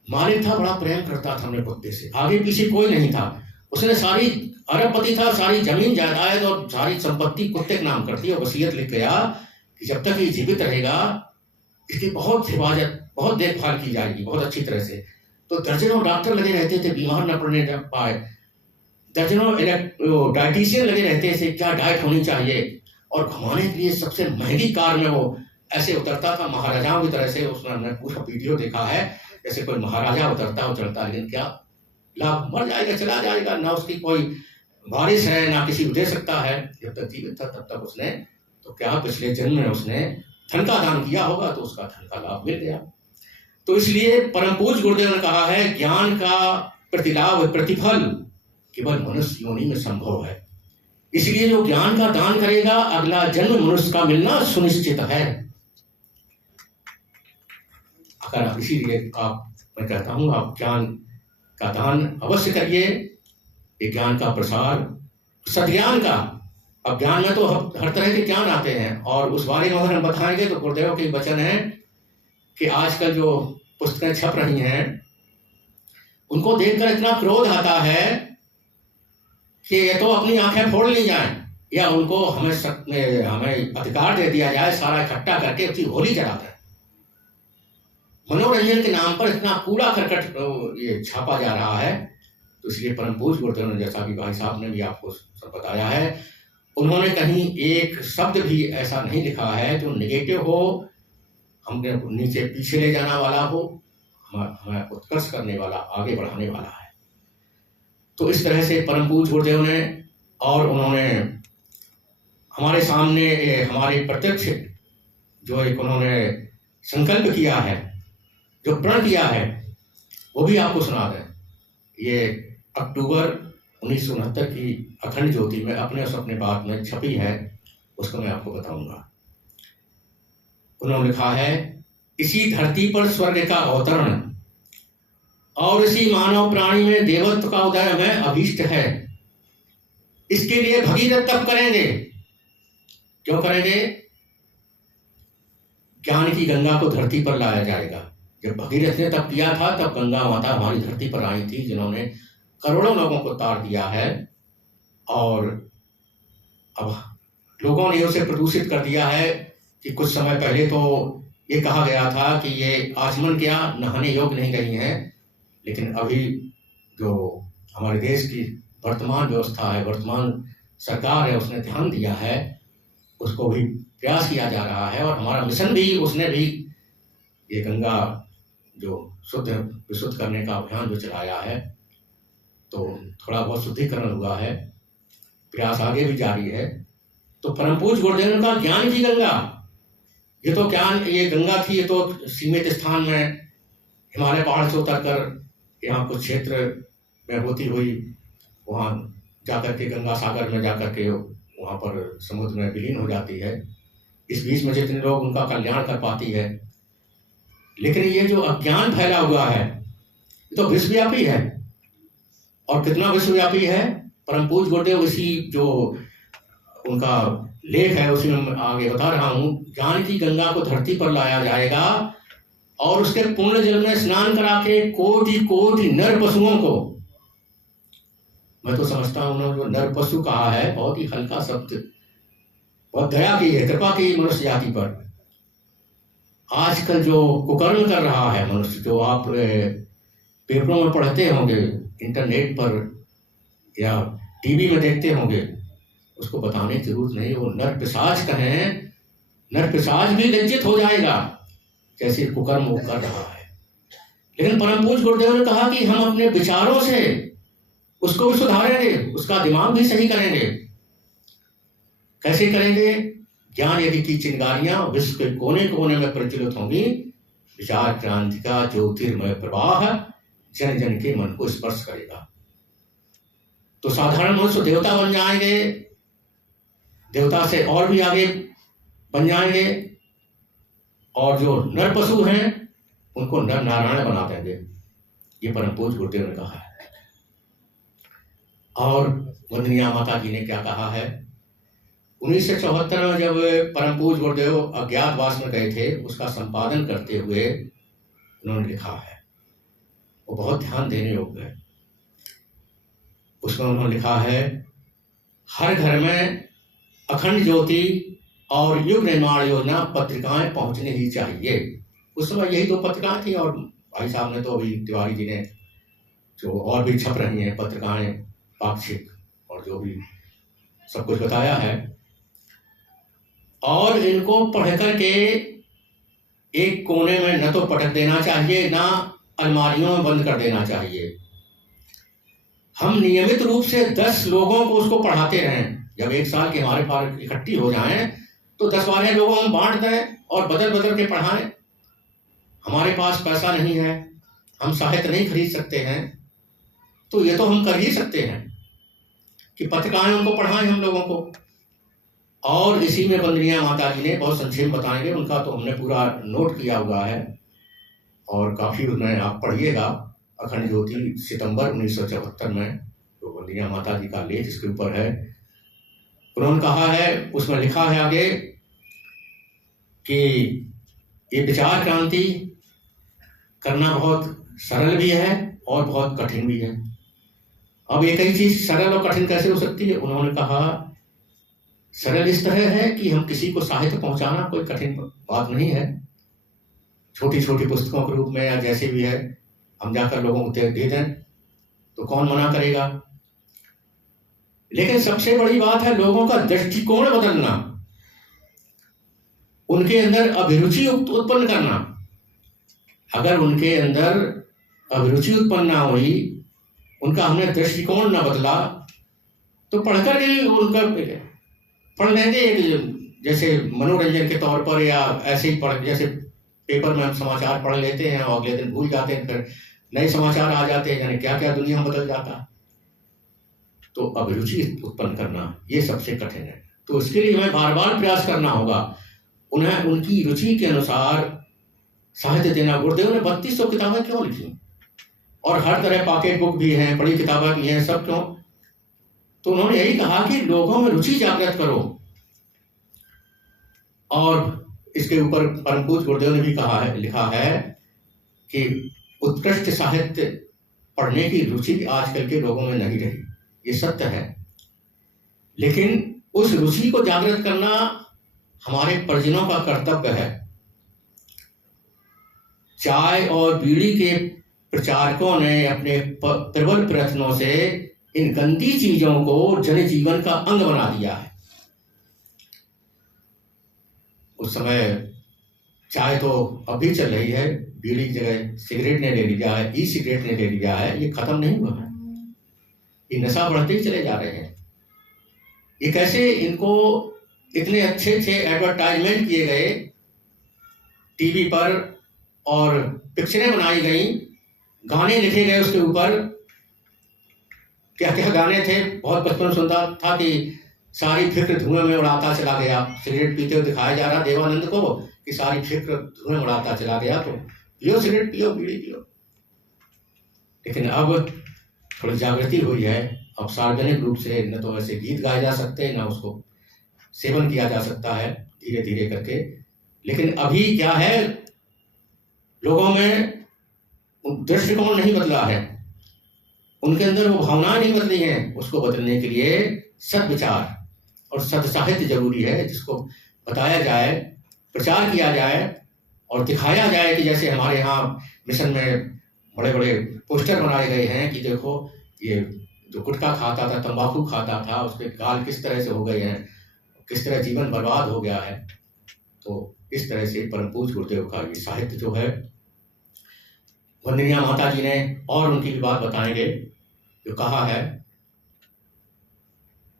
मालिक था, बड़ा प्रेम करता था अपने कुत्ते से, आगे पीछे कोई नहीं था। उसने सारी, अरबपति था, सारी जमीन जायदाद और सारी संपत्ति कुत्ते के नाम कर दी, और वसीयत लिख गया कि जब तक ये जीवित रहेगा इसकी बहुत हिफाजत, बहुत देखभाल की जाएगी, बहुत अच्छी तरह से। तो दर्जनों डॉक्टर लगे रहते थे, बीमार न पड़ने पाए। दर्जनों डाइटिशियन लगे रहते थे, क्या डाइट होनी चाहिए। और घुमाने के लिए सबसे महंगी कार में वो ऐसे उतरता था महाराजाओं की तरह से। उसमें हमने पूरा वीडियो देखा है, जैसे कोई महाराजा उतरता उतरता, लेकिन क्या लाभ, मर जाएगा, चला जाएगा, ना उसकी कोई वारिस है, ना किसी को दे सकता है। जब तक जीवित था तब तक उसने, तो क्या पिछले जन्म में उसने धन का दान किया होगा, तो उसका धन का लाभ मिल गया। तो इसलिए परम पूज्य गुरुदेव ने कहा है, ज्ञान का प्रतिलाभ, प्रतिफल केवल मनुष्य योनि में संभव है। इसलिए जो ज्ञान का दान करेगा, अगला जन्म मनुष्य का मिलना सुनिश्चित है। अगर आप, इसीलिए मैं कहता हूं, आप ज्ञान का दान अवश्य करिए। ये ज्ञान का प्रसार, सद्ज्ञान का, अब ज्ञान में तो हर तरह के ज्ञान आते हैं, और उस बारे में अगर हम बताएंगे तो गुरुदेव के वचन है कि आजकल जो पुस्तकें छप रही हैं उनको देखकर इतना क्रोध आता है कि ये तो अपनी आंखें फोड़ ली जाएं, या उनको हमें अधिकार दे दिया जाए सारा इकट्ठा करके उसकी होली जला दें। मनोरंजन के नाम पर इतना कूड़ा करकट ये छापा जा रहा है तो इसलिए परम पूज्य गुरुदेव ने, जैसा कि भाई साहब ने भी आपको सब बताया है, उन्होंने कहीं एक शब्द भी ऐसा नहीं लिखा है जो नेगेटिव हो, हमने नीचे पीछे ले जाना वाला हो, हमें उत्कर्ष करने वाला, आगे बढ़ाने वाला है। तो इस तरह से परम पूज्य गुरुदेव ने, और उन्होंने हमारे सामने हमारे प्रत्यक्ष जो एक उन्होंने संकल्प किया है, जो प्रण किया है, वो भी आपको सुना दें। ये अक्टूबर 1969 की अखंड ज्योति में अपने बात में छपी है, उसको मैं आपको बताऊंगा। उन्होंने लिखा है, इसी धरती पर स्वर्ग का अवतरण और इसी मानव प्राणी में देवत्व का उदय में अभीष्ट है। इसके लिए भगीरथ तप करेंगे। क्यों करेंगे? ज्ञान की गंगा को धरती पर लाया जाएगा। जब भगीरथ ने तप किया था, तब गंगा माता हमारी धरती पर आई थी, जिन्होंने करोड़ों लोगों को तार दिया है, और अब लोगों ने उसे प्रदूषित कर दिया है। कि कुछ समय पहले तो ये कहा गया था कि ये आचमन क्या नहाने योग्य नहीं रही हैं, लेकिन अभी जो हमारे देश की वर्तमान व्यवस्था है, वर्तमान सरकार है, उसने ध्यान दिया है, उसको भी प्रयास किया जा रहा है। और हमारा मिशन भी, उसने भी ये गंगा जो शुद्ध विशुद्ध करने का अभियान जो चलाया है, तो थोड़ा बहुत शुद्धिकरण हुआ है, प्रयास आगे भी जारी है। तो परम पूज्य गुरुदेव का ज्ञान की गंगा, ये तो ज्ञान, ये गंगा थी, ये तो सीमित स्थान में हिमालय पहाड़ से उतर कर यहाँ कुछ क्षेत्र में होती हुई वहाँ जाकर के गंगा सागर में जाकर के वहाँ पर समुद्र में विलीन हो जाती है। इस बीच में जितने लोग उनका कल्याण कर पाती है। लेकिन ये जो अज्ञान फैला हुआ है, ये तो विश्वव्यापी है। और कितना विश्वव्यापी है, परम पूज्य गुरुदेव इसी जो उनका लेख है उसी में आगे बता रहा हूँ। ज्ञान की गंगा को धरती पर लाया जाएगा और उसके पुण्य जल में स्नान करा के कोटि कोटि नर पशुओं को, मैं तो समझता हूँ उन्होंने जो नर पशु कहा है बहुत ही हल्का शब्द, बहुत दया की है, कृपा की मनुष्य जाति पर। आजकल जो कुकर्म कर रहा है मनुष्य, जो आप पेपरों में पढ़ते होंगे, इंटरनेट पर या टीवी में देखते होंगे, उसको बताने की जरूरत नहीं। वो नर पिशाच कहें, नर पिशाच भी लज्जित हो जाएगा जैसे कुकर्म वो कर रहा है। लेकिन परम पूज्य गुरुदेव ने कहा कि हम अपने विचारों से उसको भी सुधारेंगे, उसका दिमाग भी सही करेंगे। कैसे करेंगे? ज्ञान यदि की चिंगारियां विश्व के कोने कोने में प्रज्वलित होंगी, विचार क्रांति का ज्योतिर्मय प्रवाह जन जन के मन को स्पर्श करेगा। तो साधारण मनुष्य देवता बन जाएंगे, देवता से और भी आगे बन जाएंगे, और जो नर पशु हैं उनको नर नारायण बना देंगे। ये परम पूज्य गुरुदेव ने कहा है। और वंदनीय माता जी ने क्या कहा है? 1974 में जब परम पूज्य गुरुदेव अज्ञातवास में गए थे, उसका संपादन करते हुए उन्होंने लिखा है, वो बहुत ध्यान देने योग्य है। उसमें उन्होंने लिखा है, हर घर में अखंड ज्योति और युग निर्माण योजना पत्रिकाएं पहुंचनी ही चाहिए। उस समय यही दो पत्रिकाएं थी, और भाई साहब ने तो अभी तिवारी जी ने जो और भी छप रही हैं पत्रिकाएं, पाक्षिक और जो भी सब कुछ बताया है। और इनको पढ़ करके एक कोने में न तो पटक देना चाहिए, ना अलमारियों में बंद कर देना चाहिए। हम नियमित रूप से 10 लोगों को उसको पढ़ाते रहें। जब एक साल के हमारे पास इकट्ठी हो जाएं तो 10 वाले लोगों को हम बांट दें और बदल बदल के पढ़ाएं। हमारे पास पैसा नहीं है, हम साहित्य नहीं खरीद सकते हैं, तो ये तो हम कर ही सकते हैं कि पत्रिकाएं उनको पढ़ाएं हम लोगों को। और इसी में वंदनीय माता जी ने बहुत संक्षेप बताएंगे, उनका तो हमने पूरा नोट किया हुआ है और काफ़ी उसमें आप पढ़िएगा। अखंड ज्योति सितंबर 1974 में जो वंदनीय माता जी का लेख इसके ऊपर है, उन्होंने कहा है, उसमें लिखा है आगे कि ये विचार क्रांति करना बहुत सरल भी है और बहुत कठिन भी है। अब एक ही चीज सरल और कठिन कैसे हो सकती है? उन्होंने कहा सरल इस तरह है कि हम किसी को साहित्य पहुंचाना कोई कठिन बात नहीं है। छोटी छोटी पुस्तकों के रूप में या जैसे भी है हम जाकर लोगों को दे दें, तो कौन मना करेगा। लेकिन सबसे बड़ी बात है लोगों का दृष्टिकोण बदलना, उनके अंदर अभिरुचि उत्पन्न करना। अगर उनके अंदर अभिरुचि उत्पन्न ना हुई, उनका हमने दृष्टिकोण ना बदला, तो पढ़कर भी उनका पढ़ लेंगे जैसे मनोरंजन के तौर पर, या ऐसे ही पढ़, जैसे पेपर में हम समाचार पढ़ लेते हैं और अगले दिन भूल जाते हैं, फिर नए समाचार आ जाते हैं, यानी क्या क्या दुनिया में बदल जाता। तो अभिरुचि उत्पन्न करना ये सबसे कठिन है। तो उसके लिए हमें बार बार प्रयास करना होगा, उन्हें उनकी रुचि के अनुसार साहित्य देना। गुरुदेव ने 3200 किताबें क्यों लिखी, और हर तरह पॉकेट बुक भी हैं, बड़ी किताबें भी हैं, सब क्यों? तो उन्होंने यही कहा कि लोगों में रुचि जागृत करो। और इसके ऊपर परम पूज्य गुरुदेव ने भी कहा है, लिखा है कि उत्कृष्ट साहित्य पढ़ने की रुचि आजकल के लोगों में नहीं रही, ये सत्य है। लेकिन उस रुचि को जागृत करना हमारे परिजनों का कर्तव्य है। चाय और बीड़ी के प्रचारकों ने अपने प्रबल प्रयत्नों से इन गंदी चीजों को जनजीवन का अंग बना दिया है। उस समय चाय तो अभी चल रही है, बीड़ी की जगह सिगरेट ने ले लिया है, ई सिगरेट ने ले लिया है, ये खत्म नहीं हुआ है, ये नशा बढ़ते ही चले जा रहे हैं। ये कैसे इनको इतने अच्छे अच्छे एडवर्टाइजमेंट किए गए टीवी पर, और पिक्चरें बनाई गई, गाने लिखे गए उसके ऊपर, क्या क्या गाने थे, बहुत बचपन सुनता था कि सारी फिक्र धुएं में उड़ाता चला गया। सिगरेट पीते हुए दिखाया जा रहा देवानंद को कि सारी फिक्र धुएं उड़ाता चला गया, तो पियो सिगरेट, पियो बीड़ी पियो। लेकिन अब थोड़ी जागृति हुई है, अब सार्वजनिक रूप से न तो ऐसे गीत गाए जा सकते, न उसको सेवन किया जा सकता है, धीरे धीरे करके। लेकिन अभी क्या है, लोगों में दृष्टिकोण नहीं बदला है, उनके अंदर वो भावनाएं नहीं बदली हैं। उसको बदलने के लिए सद्विचार और सद्साहित्य जरूरी है, जिसको बताया जाए, प्रचार किया जाए और दिखाया जाए कि जैसे हमारे यहाँ मिशन में बड़े बड़े पोस्टर बनाए गए हैं कि देखो ये जो गुटखा खाता था, तंबाकू खाता था, उसके गाल किस तरह से हो गए हैं, किस तरह जीवन बर्बाद हो गया है। तो इस तरह से परम पूज्य गुरुदेव का ये साहित्य जो है, वंदनीय माता जी ने और उनकी भी बात बताएंगे, जो कहा है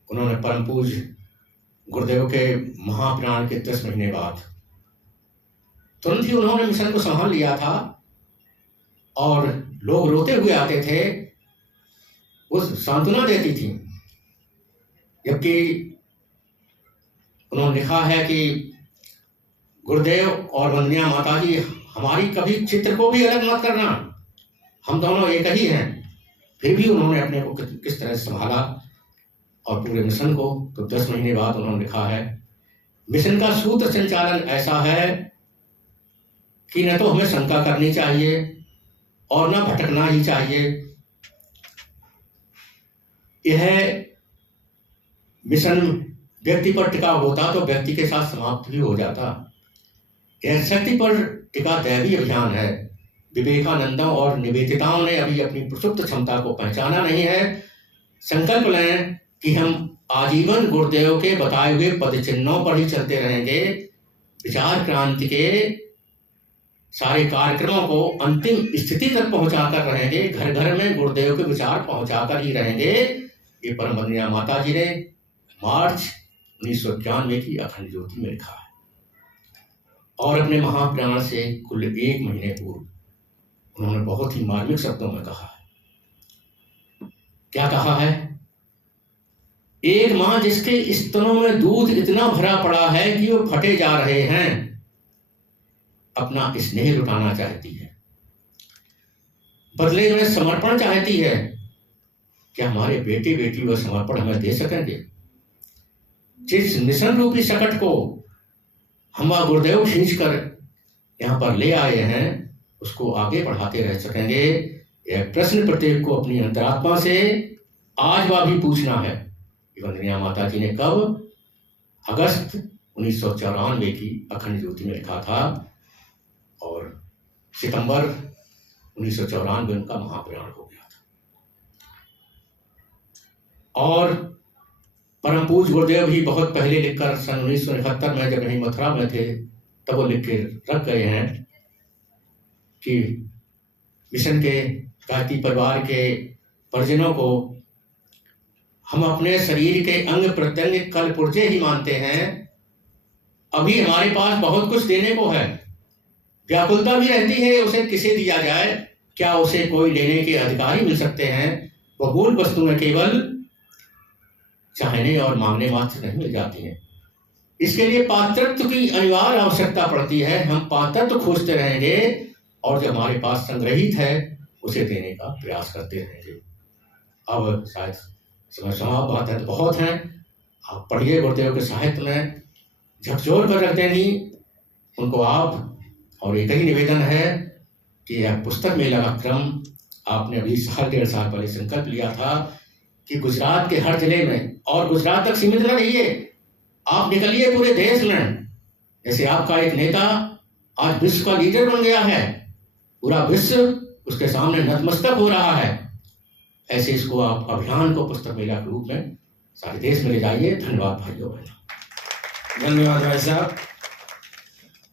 उन्होंने परम पूज्य गुरुदेव के महाप्राण के 10 महीने बाद तुरंत ही उन्होंने मिशन को संभाल लिया था, और लोग रोते हुए आते थे, वो सांत्वना देती थी। जबकि उन्होंने लिखा है कि गुरुदेव और वंदनीय माता जी, हमारी कभी चित्र को भी अलग मत करना, हम दोनों एक ही हैं। फिर भी उन्होंने अपने को किस तरह से संभाला और पूरे मिशन को। तो 10 महीने बाद उन्होंने लिखा है, मिशन का सूत्र संचालन ऐसा है कि न तो हमें शंका करनी चाहिए और न भटकना ही चाहिए। यह मिशन व्यक्ति पर टिका होता तो व्यक्ति के साथ समाप्त भी हो जाता। यह शक्ति पर टिका दैवी अभियान है। विवेकानंदों और निवेदिताओं ने अभी अपनी प्रसुप्त क्षमता को पहचाना नहीं है। संकल्प लें कि हम आजीवन गुरुदेव के बताए हुए पद चिन्हों पर ही चलते रहेंगे। विचार क्रांति के सारे कार्यक्रमों को अंतिम स्थिति तक पहुंचाकर रहेंगे, घर घर में गुरुदेव के विचार पहुंचाकर ही रहेंगे। ये परम वंदनीय माता जी ने मार्च 1991 की अखंड ज्योति में लिखा है, और अपने महाप्राण से कुल 1 महीने पूर्व उन्होंने बहुत ही मार्मिक शब्दों में कहा है। क्या कहा है? एक मां जिसके स्तनों में दूध इतना भरा पड़ा है कि वो फटे जा रहे हैं, अपना स्नेह लुटाना चाहती है, बदले में समर्पण चाहती है। क्या हमारे बेटे बेटी वह समर्पण हमें दे सकेंगे? जिस मिशन रूपी सकट को हम गुरुदेव खींच कर यहाँ पर ले आए हैं, उसको आगे बढ़ाते रह सकेंगे। यह प्रश्न प्रत्येक को अपनी अंतरात्मा से आज वह भी पूछना है। वंदनीय माता जी ने कब? अगस्त 1994 की अखंड ज्योति में लिखा था, और सितंबर 1994 उनका महाप्रयाण हो गया था। और परम पूज्य गुरुदेव भी बहुत पहले लिखकर सन 1971 में जब यहीं मथुरा में थे तब वो लिख के रख गए हैं कि मिशन के गायत्री परिवार के परिजनों को हम अपने शरीर के अंग प्रत्यंग कल पुर्जे ही मानते हैं। अभी हमारे पास बहुत कुछ देने को है, व्याकुलता भी रहती है उसे किसे दिया जाए, क्या उसे कोई लेने के अधिकारी मिल सकते हैं। वो मूल वस्तुएं केवल चाहने और मांगने मात्र नहीं मिल जाती हैं। इसके लिए पात्रत्व की अनिवार्य आवश्यकता पड़ती है। हम पात्रत्व खोजते रहेंगे और जो हमारे पास संग्रहित है उसे देने का प्रयास करते रहेंगे। अब शायद समय समाप्त बात है तो बहुत हैं, आप पढ़िए गुरुदेव के साहित्य में झकझोर कर रख देंगी उनको आप। और एक ही निवेदन है कि यह पुस्तक मेला का क्रम आपने अभी साल 1.5 साल पहले संकल्प लिया था कि गुजरात के हर जिले में, और गुजरात तक सीमित न रहिए, आप निकलिए पूरे देश में। जैसे आपका एक नेता आज विश्व का लीडर बन गया है, पूरा विश्व उसके सामने नतमस्तक हो रहा है, ऐसे इसको आप अभियान को पुस्तक मेला के रूप में सारे देश में ले जाइए। धन्यवाद भाइयों। धन्यवाद भाई साहब।